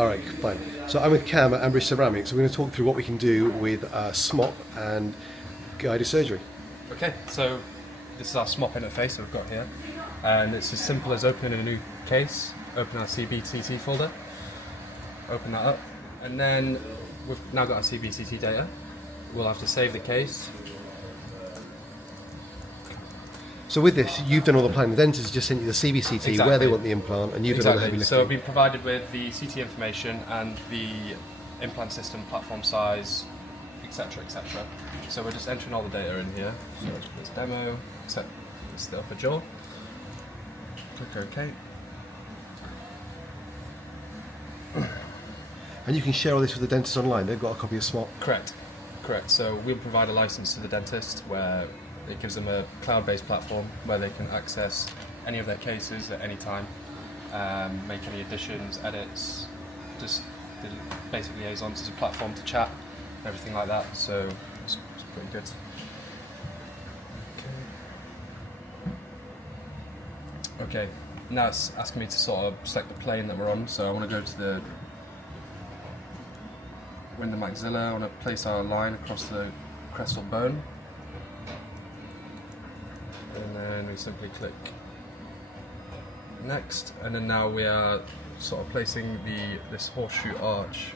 All right, fine. So I'm with Cam at Ambridge Ceramics. We're going to talk through what we can do with SMoP and guided surgery. Okay, so this is our SMoP interface that we've got here, and it's as simple as opening a new case, open our CBCT folder, open that up, and then we've now got our CBCT data. We'll have to save the case. So with this, you've done all the planning. The dentist just sent you the CBCT, where they want the implant, and you've done all the heavy lifting. So it'll be provided with the CT information and the implant system, platform size, etc., etc. So we're just entering all the data in here. So it's demo, except it's the upper jaw. Click OK. And you can share all this with the dentist online. They've got a copy of SMoP. Correct. So we'll provide a license to the dentist where it gives them a cloud-based platform where they can access any of their cases at any time, make any additions, edits, just basic liaisons as a platform to chat, everything like that. So it's pretty good. Okay, now it's asking me to sort of select the plane that we're on. So I want to go to the window maxilla. I want to place our line across the crestal bone. And then we simply click next, and then now we are sort of placing this horseshoe arch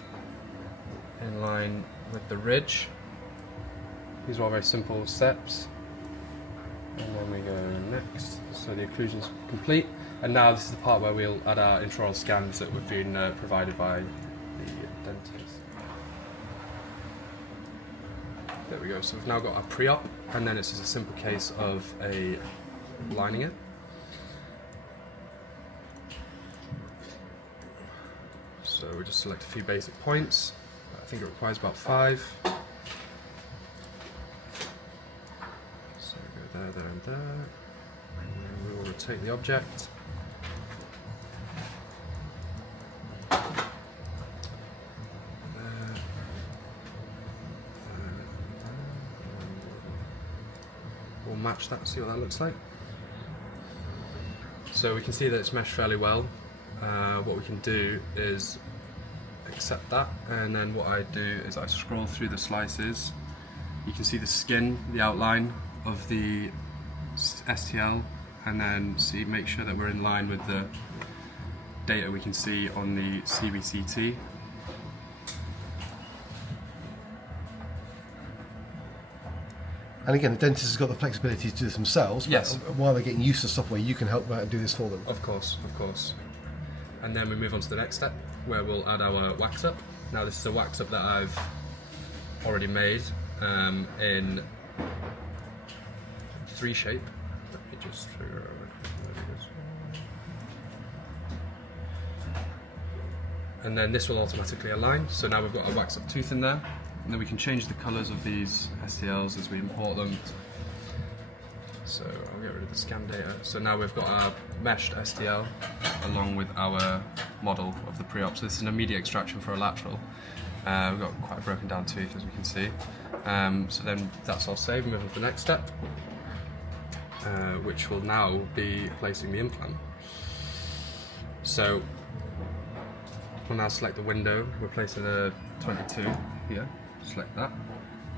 in line with the ridge. These are all very simple steps, and then we go next. So the occlusion is complete, and now this is the part where we'll add our intraoral scans that we've been provided by the dentist. There we go, so we've now got our pre-op, and then it's just a simple case of lining it. So we just select a few basic points. I think it requires about 5. So we go there, there and there. And then we will rotate the object. We'll match that and see what that looks like. So we can see that it's meshed fairly well. What we can do is accept that, and then what I do is I scroll through the slices. You can see the skin, the outline of the STL, and then make sure that we're in line with the data we can see on the CBCT. And again, the dentist has got the flexibility to do this themselves. Yes. But while they're getting used to software, you can help do this for them. Of course. And then we move on to the next step, where we'll add our wax up. Now this is a wax up that I've already made in 3 shape. Let me just figure out where it is. And then this will automatically align. So now we've got a wax up tooth in there. And then we can change the colours of these STLs as we import them. So I'll get rid of the scan data. So now we've got our meshed STL along with our model of the pre-op. So this is an immediate extraction for a lateral. We've got quite a broken down tooth, as we can see. So then that's all saved. Move on to the next step, which will now be placing the implant. So we'll now select the window. We're placing a 22 here. Select that,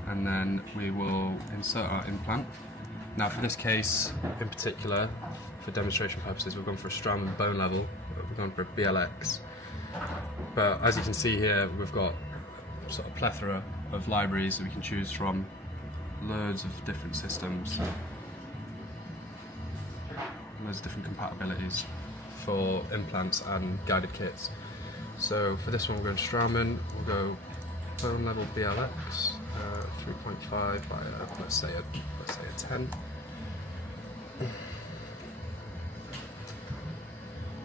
and then we will insert our implant. Now for this case in particular, for demonstration purposes, we've gone for a Straumann bone level, we've gone for a BLX. But as you can see here, we've got sort of plethora of libraries that we can choose from, loads of different systems, loads of different compatibilities for implants and guided kits. So for this one, we're going Straumann, we'll go bone level BLX, 3.5 by let's say a 10,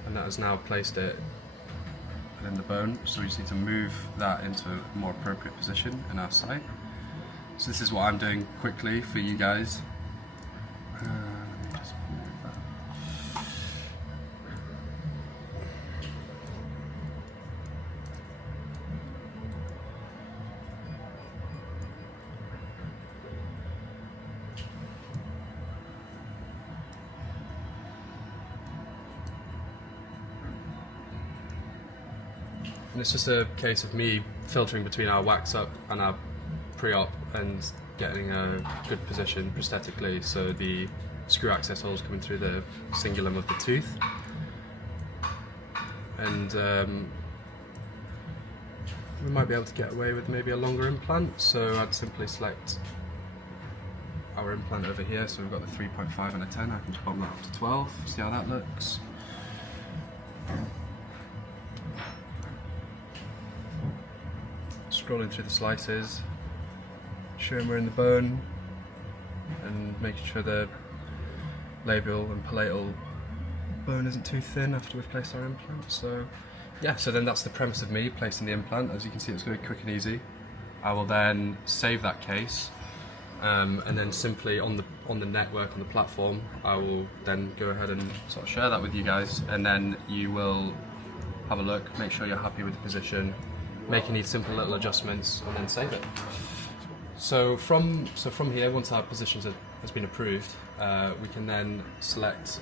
and that has now placed it within the bone. So we just need to move that into a more appropriate position in our site. So this is what I'm doing quickly for you guys. Let me just move that. And it's just a case of me filtering between our wax up and our pre-op and getting a good position prosthetically, so the screw access holes coming through the cingulum of the tooth. And we might be able to get away with maybe a longer implant, so I'd simply select our implant over here. So we've got the 3.5 and a 10, I can just bump that up to 12, see how that looks. Scrolling through the slices, ensuring we're in the bone and making sure the labial and palatal bone isn't too thin after we've placed our implant. So yeah, so then that's the premise of me placing the implant. As you can see, it's very quick and easy. I will then save that case, and then simply on the network, on the platform, I will then go ahead and sort of share that with you guys, and then you will have a look, make sure you're happy with the position, make any simple little adjustments, and then save it. So from here, once our position has been approved, we can then select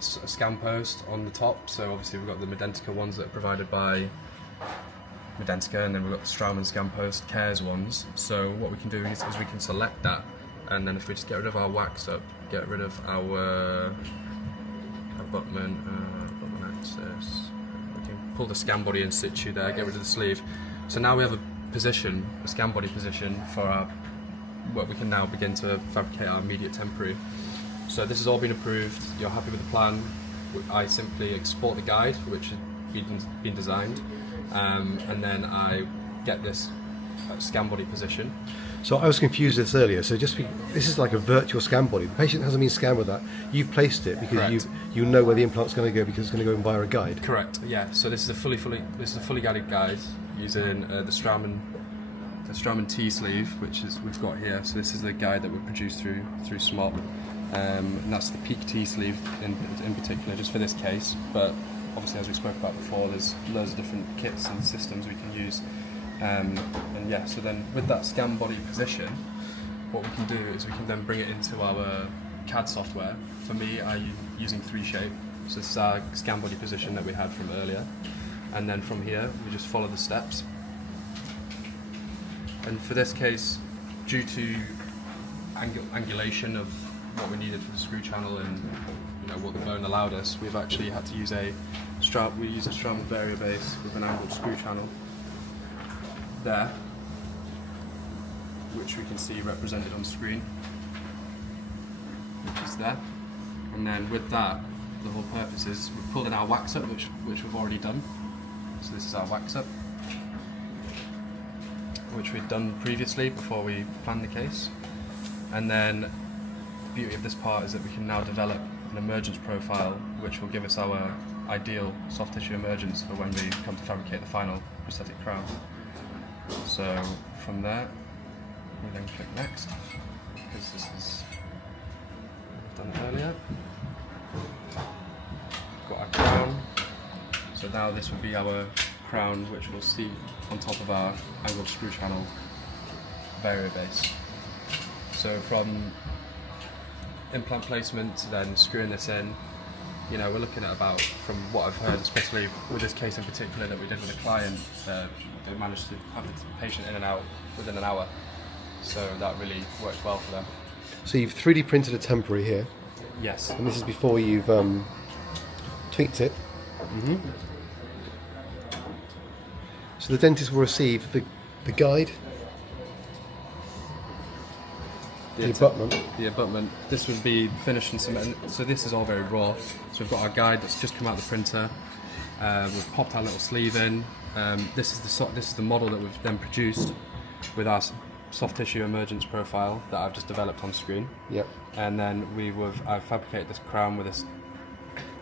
a scan post on the top. So obviously we've got the Medentika ones that are provided by Medentika, and then we've got the Straumann scan post Cares ones. So what we can do is we can select that, and then if we just get rid of our wax up, get rid of our abutment access, we can pull the scan body in situ there, get rid of the sleeve. So now we have a scan body position for our, what we can now begin to fabricate our immediate temporary. So this has all been approved, you're happy with the plan. I simply export the guide, which has been designed, and then I get this scan body position. So I was confused with this earlier. So this is like a virtual scan body. The patient hasn't been scanned with that. You've placed it because Correct. you know where the implant's going to go, because it's going to go via a guide. Correct. Yeah. So this is a fully guided guide using the Straumann T sleeve, which is we've got here. So this is the guide that we produced through SMoP. And that's the Peak T sleeve in particular, just for this case. But obviously, as we spoke about before, there's loads of different kits and systems we can use. And yeah, so then with that scan body position, what we can do is we can then bring it into our CAD software. For me, I'm using 3Shape. So this is our scan body position that we had from earlier. And then from here, we just follow the steps. And for this case, due to angulation of what we needed for the screw channel and what the bone allowed us, we've actually had to use a Straumann Vario base with an angled screw channel there, which we can see represented on screen, which is there. And then with that, the whole purpose is we've pulled in our wax up, which we've already done. So this is our wax up, which we'd done previously before we planned the case. And then the beauty of this part is that we can now develop an emergence profile, which will give us our ideal soft tissue emergence for when we come to fabricate the final prosthetic crown. So from there, we then click next, because this is done it earlier. Got our crown. So now this would be our crown, which we'll see on top of our angled screw channel Vario base. So from implant placement to then screwing this in, we're looking at about, from what I've heard, especially with this case in particular that we did with a client, they managed to have the patient in and out within an hour. So that really worked well for them. So you've 3D printed a temporary here, Yes. and this is before you've tweaked it. Mm-hmm. So the dentist will receive the guide, the abutment. The abutment. This would be finished in cement. So this is all very raw. So we've got our guide that's just come out of the printer. We've popped our little sleeve in. This is the model that we've then produced with our soft tissue emergence profile that I've just developed on screen. Yep. And then I've fabricated this crown with this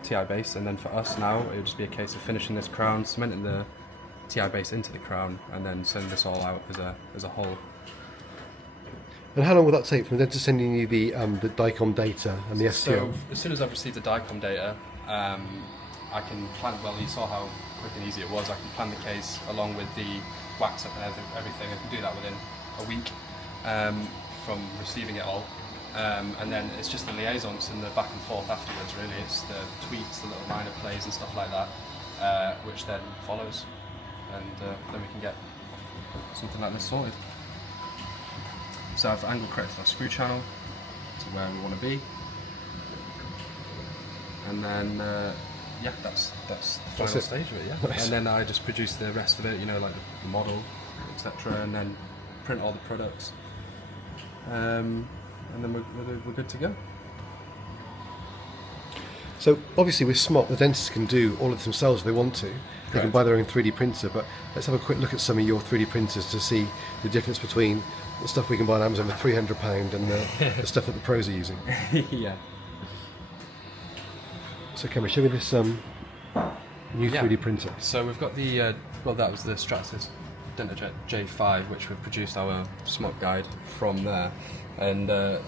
TI base, and then for us now it would just be a case of finishing this crown, cementing the TI base into the crown, and then sending this all out as a whole. And how long will that take from them to sending you the DICOM data and the STL? So as soon as I've received the DICOM data, I can plan. Well, you saw how quick and easy it was. I can plan the case along with the wax up and everything. I can do that within a week from receiving it all, and then it's just the liaisons and the back and forth afterwards. Really, it's the tweaks, the little minor plays and stuff like that. which then follows, and then we can get something like this sorted. So I've angle corrected our screw channel to where we want to be, and then yeah, that's the final stage of it. Yeah, Nice. And then I just produce the rest of it, you know, like the model, etc., and then print all the products, and then we're good to go. So obviously with SMoP, the dentists can do all of it themselves if they want to. They can Correct. buy their own 3D printer, but let's have a quick look at some of your 3D printers to see the difference between the stuff we can buy on Amazon for £300 and the stuff that the pros are using. Yeah. So Cameron, show me this new Yeah. 3D printer. So we've got the well, that was the Stratasys DentaJet J5, which we've produced our SMoP guide from there. And the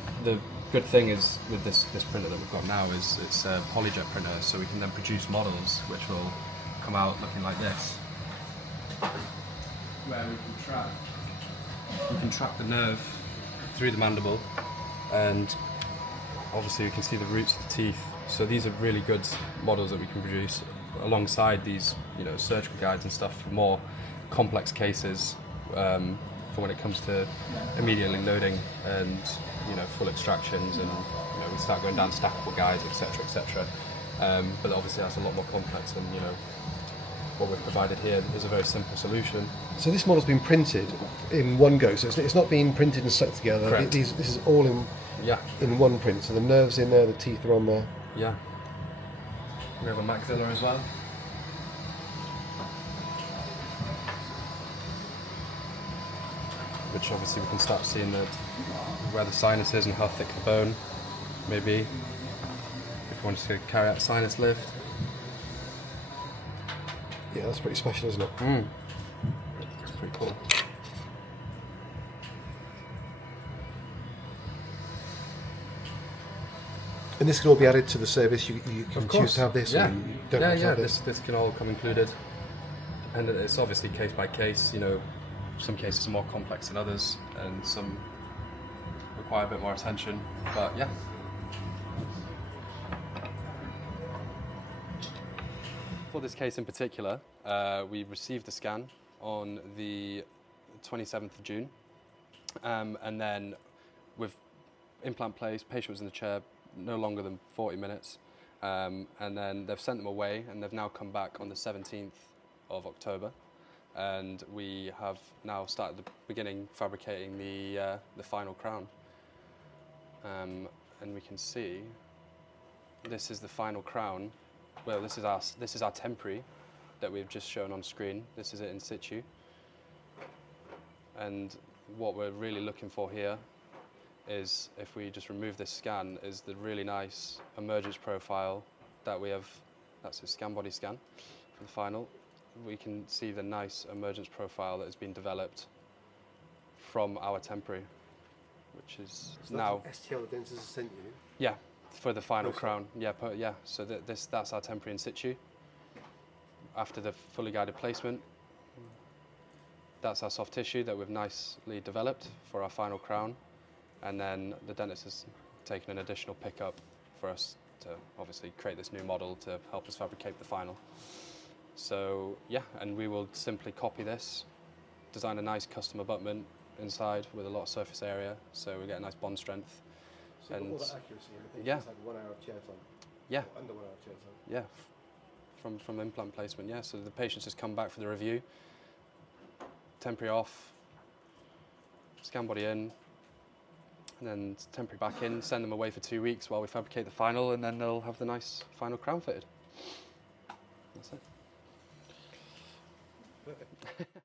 good thing is with this printer that we've got now is it's a polyjet printer, so we can then produce models which will come out looking like this, where we can track the nerve through the mandible, and obviously we can see the roots of the teeth. So these are really good models that we can produce alongside these, you know, surgical guides and stuff for more complex cases, for when it comes to immediately loading and, you know, full extractions, and, you know, we start going down stackable guides, etc., etc. But obviously that's a lot more complex, and, you know, what we've provided here is a very simple solution. So this model's been printed in one go, so it's not been printed and stuck together. Correct. This is all Yeah, in one print. So the nerves in there, the teeth are on there. yeah. We have a maxilla as well. Which obviously we can start seeing where the sinus is and how thick the bone may be, if you wanted to carry out a sinus lift. Yeah, that's pretty special, isn't it? It's pretty cool. And this can all be added to the service. You can Of course. choose to have this, Yeah. or you don't have to have this. This can all come included, and it's obviously case by case. You know, some cases are more complex than others, and some require a bit more attention. But yeah. For this case in particular, we received the scan on the 27th of June, and then with implant placed, patient was in the chair no longer than 40 minutes, and then they've sent them away, and they've now come back on the 17th of October, and we have now started fabricating the final crown, and we can see this is the final crown. Well, this is our temporary that we've just shown on screen. This is it in situ, and what we're really looking for here is, if we just remove this scan, is the really nice emergence profile that we have. That's a scan body scan for the final. We can see the nice emergence profile that has been developed from our temporary, which is So now that's what STL the dentist has sent you. yeah, for the final Okay. crown. Yeah, yeah. So that's our temporary in situ. After the fully guided placement, that's our soft tissue that we've nicely developed for our final crown, and then the dentist has taken an additional pickup for us to obviously create this new model to help us fabricate the final. So yeah, and we will simply copy this, design a nice custom abutment inside with a lot of surface area, so we get a nice bond strength. So And all that accuracy, and the yeah. patient's had 1 hour of chair time. Yeah. Or under 1 hour of chair time. Yeah, from implant placement, yeah. So the patients just come back for the review, temporary off, scan body in, and then temporary back in, send them away for 2 weeks while we fabricate the final, and then they'll have the nice final crown fitted. That's it. Perfect.